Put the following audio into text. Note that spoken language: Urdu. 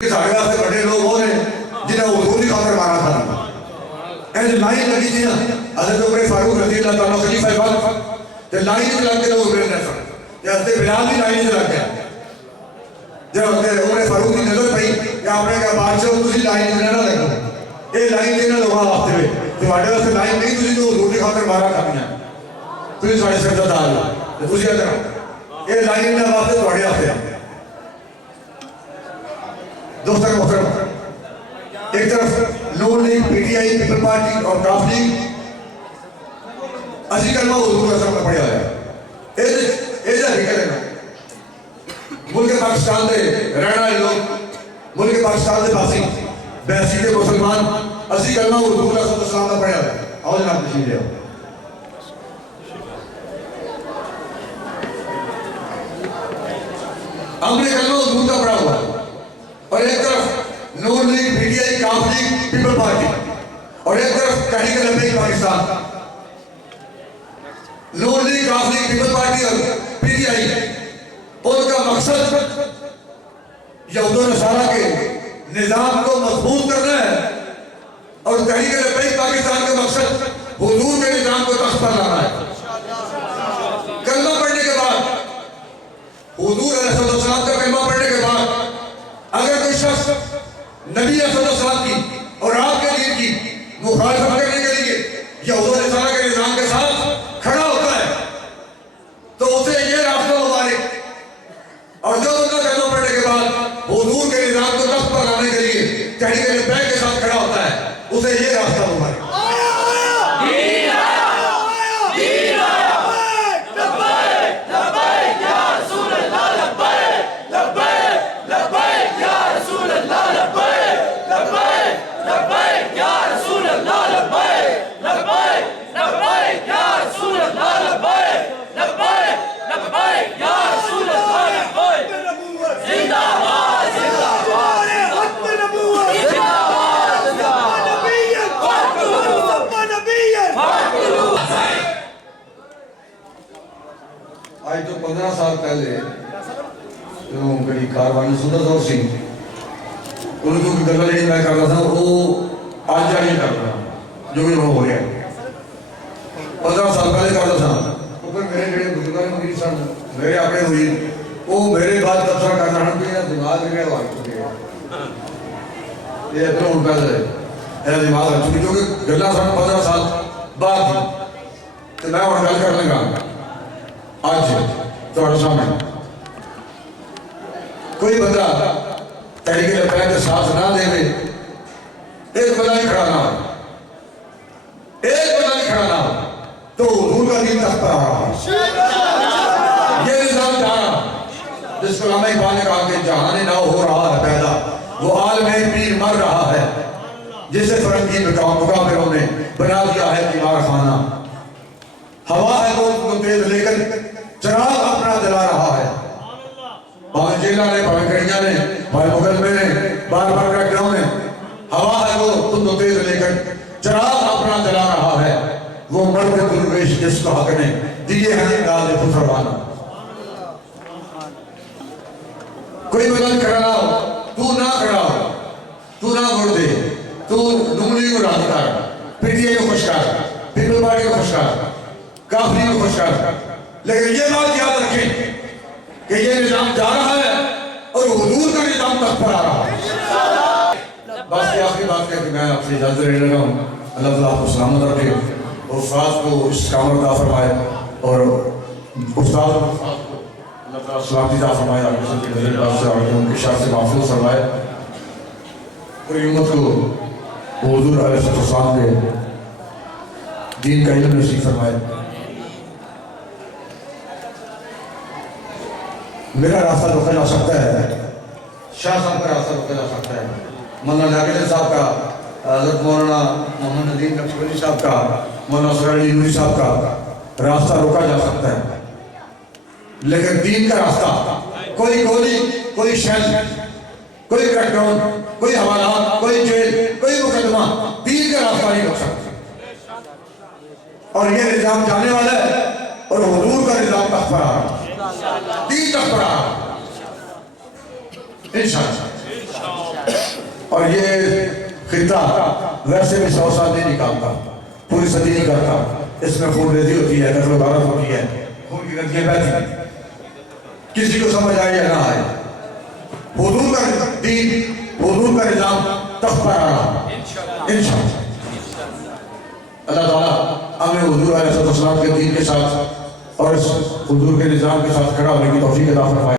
سارے واسطے بڑے لوگ وہ نے جنہیں حضور کی خاطر مارا تھا ایسے لائن لگی تھی نا حضرت عمر فاروق رضی اللہ تعالیٰ خلیفہ وقت تے لائن سے لگ کے لوگ ابھرے نہ سن تے حضرت بلال بھی لائن سے لگ گیا جب حضرت عمر فاروق کی نظر پئی کہ آپ نے کہا بادشاہ تسی لائن سے نہ لگو اے لائن سے نہ لگا واسطے میں تواڈے واسطے لائن نہیں تسی تو حضور کی خاطر مارا کرنی ہے تسی ساڈے سر دا دال تے تسی ادھر اے لائن دے واسطے تواڈے واسطے دوستان محترم ایک طرف نون league P T I People Party اور کاف لیگ اسی کلمہ حضور رسول میں پڑھیا ہے ایسا فکر ہے نا ملک پاکستان دے رہنا ہے لوگ ملک پاکستان دے پاسی بیسی کے مسلمان اسی کلمہ حضور رسول اسلام میں پڑھیا ہے آؤ جناب تشریف لے آؤ ہم نے کلمہ حضور کا پڑھا ہوا ہے اور ایک طرف نون لیگ پی ٹی آئی کاف لیگ پیپل پارٹی اور ایک طرف تحریک لبیک پاکستان نون لیگ کاف لیگ پیپل پارٹی اور پی ٹی آئی ان کا مقصد یہود و نصارہ کے نظام کو مضبوط کرنا ہے اور تحریک لبیک پاکستان کا مقصد حضور کے نظام کو تخت پر لانا ہے کلمہ پڑھنے کے بعد حضور علیہ السلام کا کلمہ پڑھنے کے بعد اگر کوئی شخص نبی صلی اللہ علیہ وسلم کی اور آپ کے دین کی مخالفت کرنے کے لیے یہود و نصارہ کے نظام کے ساتھ کھڑا ہوتا ہے تو اسے یہ راستہ مبارک اور جو ان کا کلمہ پڑھنے کے بعد حضور کے نظام کو تخت پر لانے کے لیے تحریک لبیک کے ساتھ کھڑا ہوتا ہے اسے یہ راستہ مبارک آج تو 15 سال پہلے جو بڑی کاروانی سندر دور سی ان کو گلا نہیں میں کر رہا تھا وہ آج جا نہیں کر رہا جو بھی ہو رہا ہے 15 سال پہلے کر رہا تھا اوپر میرے جڑے بزرگان مدیر سن میرے آگے ہوئی وہ میرے بعد تبصرہ کرنا ہم کہ دماغ میں ہوا چکے یہ اتنا ان پہلے ہے دماغ آ چکی کیونکہ گلا سن 15 سال بعد تو میں اور گل کرنے گا آج تمہارے سامنے کوئی بندہ تحریک لبیک کے ساتھ نہ دے میں ایک بندہ ہی کھڑا نہ ہو ایک بندہ ہی کھڑا نہ ہو تو حضور کا دین تخت پر آ رہا ہے یہ نظام جا رہا جس کو علامہ اقبال نے کہا کہ جہان نو ہو رہا ہے پیدا وہ عالم پیر مر رہا ہے جسے فرنگی مقابروں نے بنا دیا ہے دیوار خانہ ہوا ہے وہ تیز لے کر چراغ اپنا جلا رہا ہے بھائی جیلہ نے بھائی کڑیاں نے بھائی مقدمے نے بار بار کٹراؤں نے ہوا ہے وہ تم تو تیز لے کر چراغ اپنا جلا رہا ہے وہ مرد درویش جس کو حق نے دیے ہیں داد خسروانا کوئی بدل کھڑا نہ ہو تو نہ کھڑا ہو تو نہ ووٹ دے تو نمونی کو راضی کر پی ٹی آئی کو خوش کر پیپل پارٹی کو خوش کر کافری کو خوش کر لیکن یہ بات یاد رکھیں کہ یہ نظام جا رہا ہے اور حضور کا نظام تخت پر آ رہا ہے بس یہ آخری بات ہے کہ میں آپ سے اجازت لے رہا ہوں اللہ تعالیٰ آپ کو سلامت رکھے اور استاد کو اس کام عطا فرمائے اور استاد کو اللہ تعالیٰ سلامتی عطا فرمائے آپ کے سب کے نظر سے اور ان کی شر سے محفوظ فرمائے پوری امت کو حضور علیہ السلام کے دین کا علم نصیب فرمائے میرا راستہ روکا جا سکتا ہے شاہ صاحب کا راستہ روکا جا سکتا ہے مولانا لاکر صاحب کا حضرت مولانا محمد ندیم نقشبندی صاحب کا مولانا اسرار علی نوری صاحب کا راستہ روکا جا سکتا ہے لیکن دین کا راستہ کوئی گولی کوئی شیل کوئی کریک ڈاؤن کوئی حوالات کوئی جیل کوئی مقدمہ دین کا راستہ نہیں روک سکتا اور یہ نظام جانے والا ہے اور حضور کا نظام تخت پر آ رہا ہے دین تخت پر آ رہا ہے انشاءاللہ اور یہ خطہ ویسے بھی 100 سال نہیں نکالتا، پوری صدی نہیں کرتا، اس میں خون ریزی ہوتی ہے، قتل و غارت ہوتی ہے، خون کی گندگیاں بہتی ہیں، کسی کو سمجھ آئے یا نہ آئے، حضور کا دین، حضور کا نظام تخت پر آ رہا انشاءاللہ۔ اللہ تعالیٰ ہمیں حضور علیہ السلام کے دین کے ساتھ اور اس حضور کے نظام کے ساتھ کھڑا ہونے کی توفیق عطا فرمائے۔